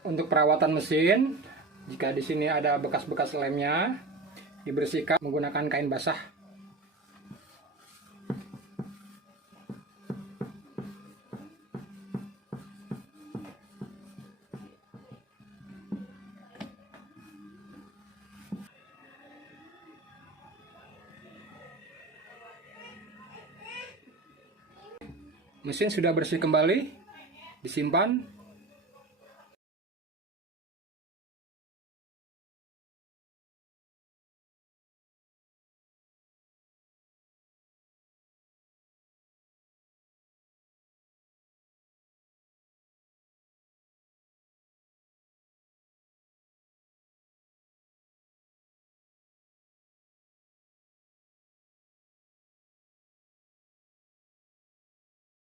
Untuk perawatan mesin, jika di sini ada bekas-bekas lemnya, dibersihkan menggunakan kain basah. Mesin sudah bersih kembali, disimpan.